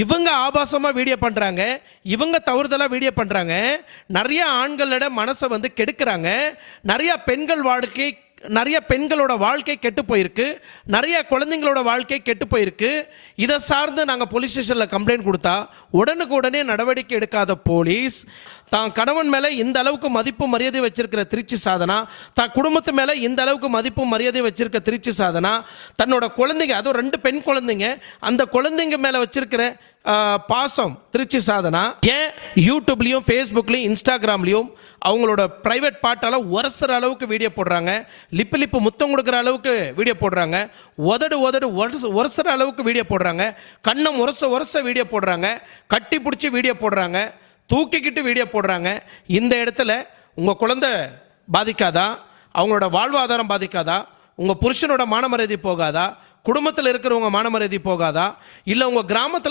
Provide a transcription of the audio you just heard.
இவங்க ஆபாசமாக வீடியோ பண்ணுறாங்க, இவங்க தவறுதலாக வீடியோ பண்ணுறாங்க. நிறைய ஆண்களோட மனசை வந்து கெடுக்கிறாங்க. நிறைய பெண்களோட வாழ்க்கை கெட்டு போயிருக்கு. நிறைய குழந்தைங்களோட வாழ்க்கை கெட்டு போயிருக்கு. இதை சார்ந்து நாங்கள் போலீஸ் ஸ்டேஷனில் கம்ப்ளைண்ட் கொடுத்தா உடனுக்குடனே நடவடிக்கை எடுக்காத போலீஸ், தான் கணவன் மேலே இந்த அளவுக்கு மதிப்பு மரியாதை வச்சிருக்கிற திருச்சி சாதனா, தான் குடும்பத்து மேலே இந்த அளவுக்கு மதிப்பு மரியாதை வச்சிருக்க திருச்சி சாதனா, தன்னோட குழந்தைங்க, அதுவும் 2 பெண் குழந்தைங்க, அந்த குழந்தைங்க மேலே வச்சிருக்கிற பாசம் திருச்சி சாதனா ஏன் யூடியூப்லேயும் ஃபேஸ்புக்லேயும் இன்ஸ்டாகிராம்லேயும் அவங்களோட ப்ரைவேட் பாட்டால் உரசுற அளவுக்கு வீடியோ போடுறாங்க, லிப்பு முத்தம் கொடுக்குற அளவுக்கு வீடியோ போடுறாங்க, உதடு உரசுற அளவுக்கு வீடியோ போடுறாங்க, கண்ணம் உரச வீடியோ போடுறாங்க, கட்டி பிடிச்சி வீடியோ போடுறாங்க, தூக்கிக்கிட்டு வீடியோ போடுறாங்க. இந்த இடத்துல உங்கள் குழந்தை பாதிக்காதா? அவங்களோட வாழ்வாதாரம் பாதிக்காதா? உங்கள் புருஷனோட மானமரியாதை போகாதா? குடும்பத்தில் இருக்கிறவங்க மானமரியாதை போகாதா? இல்லை உங்கள் கிராமத்தில்